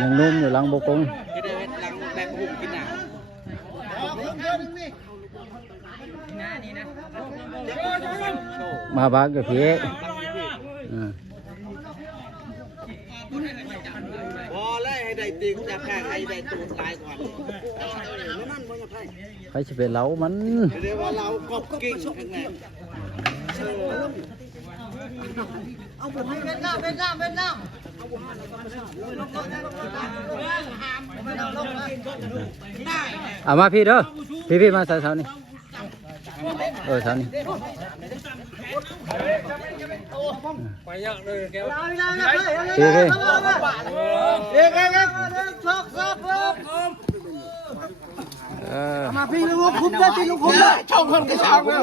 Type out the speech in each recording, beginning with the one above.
ยังนุ่มอยู่หลังบกงมาบากกับพี่พอเลยให้ได้ตีกูจะแพ้ให้ได้ตูดลายก่อนใครจะเป็นเล้ามันเรียกว่าเรากบกิ่งข้างในเอาผมให้เป็นน้ำเอามาพี่เด้อพี่มาใส่เท้านี่เท้านี่ไปเยอะเลยแกมาพี่ลูกคุ้มได้พี่ลูกคุ้มได้ช่องคนกระชังเลย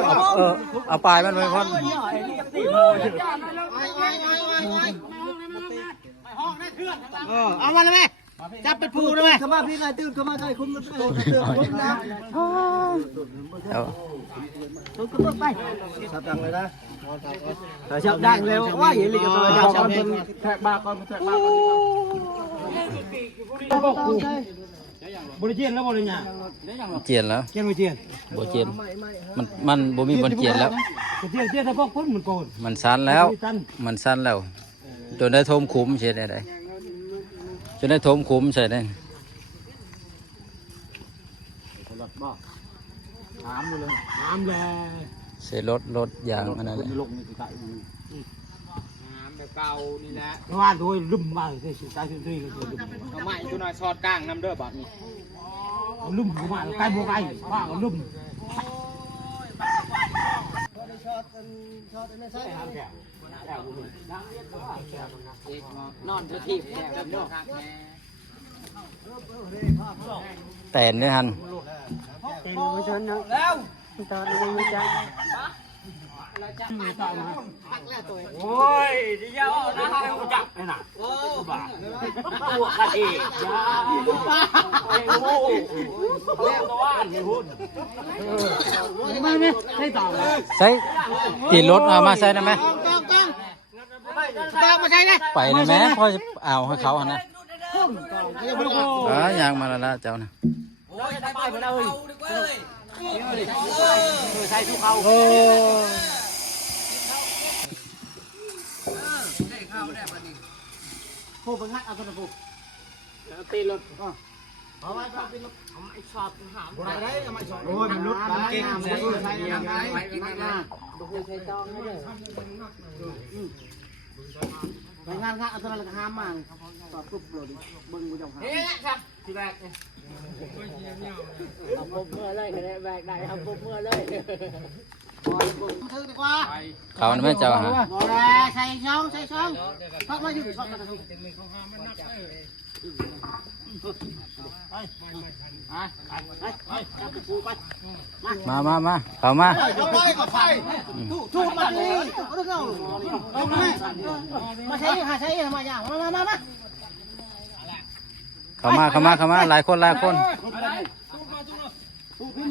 เอาปลายมันไปก่อนเอามาเลยไหมจับเป็นผูเลยไหมเข้ามาพี่นายตื่นเข้ามาใครคุ้มตื่นนะเอาไปชับดังเลยนะชับดังเร็วว่าอย่างนี้ก็ตัวชับเป็นแทกบาก่อนแทกบาบริเจียนแล้วบริญญาเจียนแล้วเจียนบริเจียนบ่เจียนมันบ่มีบ่เจียนแล้วเจียนถ้าพวกพ้นมันโกนมันสั้นแล้วจนได้ทมขุมใช่ได้จนได้ทมขุมใช่ได้น้ำเลยเสียรถยางอันนั้นเลยน้ำแบบเก่านี่แหละว่าโดยลุ่มมากเลยสุดท้ายสุดที่เลยลุ่มเอาไม้ตัวน้อยซอดกลางน้ำเด้อแบบนี้ลุ่มกูมาใกล้บัวใกล้ว่าลุ่มนอนจะทีบแต่เนี่ยฮันแล้วตอนนี้ไม่ใจโอ้ยที่ยาวนะให้กูจับเลยนะโอ้บ้าตัวกันเองยาโอ้โหเรียกตัวอันนี้หุ่นไม่ให้ต่อใส่ตีรถมาใส่ได้ไหมต้องมาใช่ไหมไปเลยไหมพอเอาให้เขานะยังมาแล้วเจ้านะไปไปเลยใส่ทุกเขาผู้บังคับเอาตัวผู้ตีรถเอาไว้ครับตีรถเอาไม้ชอบหามอะไรได้เอาไม้ชอบโอ้ยมันรุดมันเก่งใส่ใส่ยังไงดูใส่จองให้เลยไปงานข้าเอาตัวอะไรห้ามมาตอดปุ๊บเลยบึ้งกูจะหาเฮ้ยครับที่แรกเอาปุ๊บเมื่อเลยแบกได้เอาปุ๊บเมื่อเลยเขาไม่เจ้าฮะใส่ช่องพักมาอยู่ชอบกันทุกมาเข้ามาถูกมาดิมาใช้มาอย่างเข้ามาหลายคน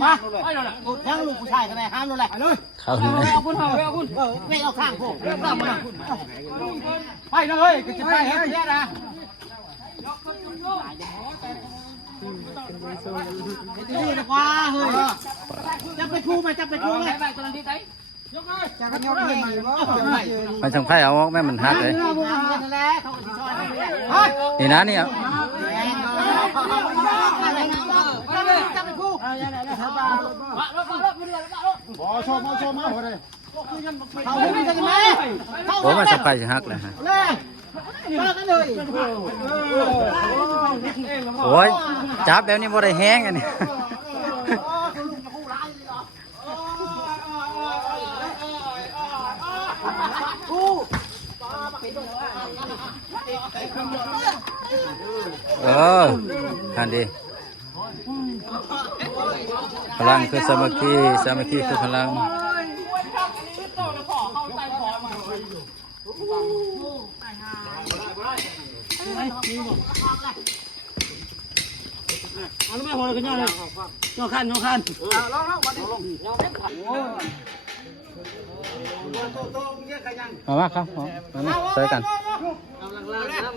มายังลูกผู้ชายกันไหนห้ามเลยเขาเลยเอาคุณไม่เอาข้างพวกเริ่มมาไปเลยจะไปเฮ็ดแย่นะนี่ดีกว่าเฮ้ยจะไปทูไหมไปตอนนี้ไหนจะกันยกเลยไม่ทำใครเอาแม่มันหักเลยนี่นะนี่ชมมาหัวเลยผมมาสับไฟจะหักเลยฮะโอ้ยจับแบบนี้บ่ได้แห้งอันนี้ทันดีพลังคือสามัคคีคือพลังเอาไม่พอเลยกันยังเลยยกขันลองมาครับใส่กัน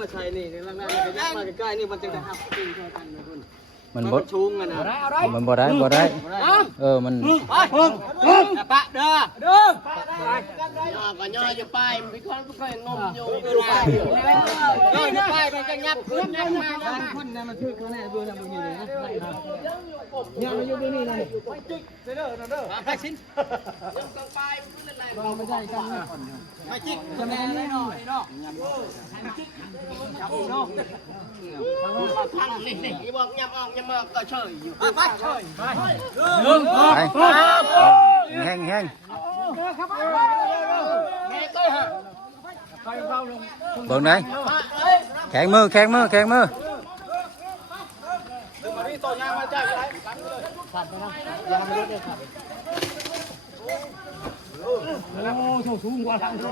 มาใส่นี่ล่างหน้ามันจะมาใกล้ๆนี่มันจะได้หักตีเท่ากันนะคุณ มัน มัน บ่ ชุงกันนะ มันบ่ได้มัน ไปปะเด้อย่อก็ย่ออยู่ไปมันเป็นคนก็งมอยู่ย่ออยู่ไปมันจะงับขึ้นงับมาขึ้นนะมันชื่อเขาแน่ดูนะมึงนี่เลยนะย่อมาอยู่ที่นี่เลยไปชิ้นลองไม่ได้กันนะไปจิ๊กจะแม่นี่เนาะเนาะพังนี่บอกยับออกยับมาก็เฉยอยู่ไปเฉยไปแห้งแห้งเบิ่งไหนแข็งมือสูงกว่าทางเ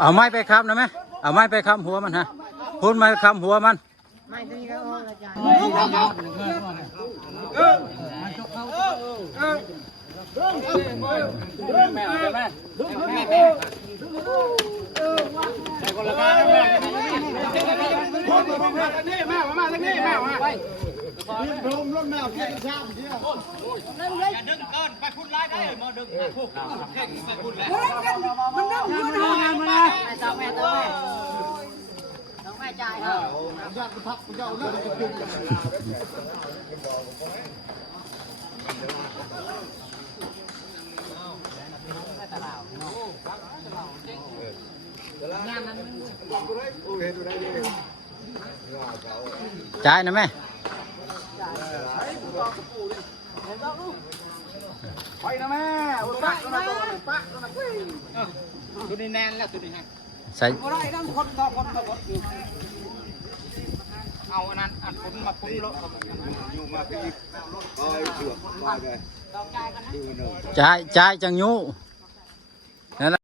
เอาไม้ไปค้ำนะแม่เอาไม้ไปค้ำหัวมันฮะพูดไม้ค้ำหัวมันจ่ายนะแม่ไปนะแม่ปักนะปักนะตัวนี้แน่นแล้วตัวนี้ฮะใส่อะไรนั่นคนต่อคนเอาอันนั้นอันคนมาพุ่งโลอยู่มาที่คอยเชือกมาเลยจ่ายจังยูนั่นแหละ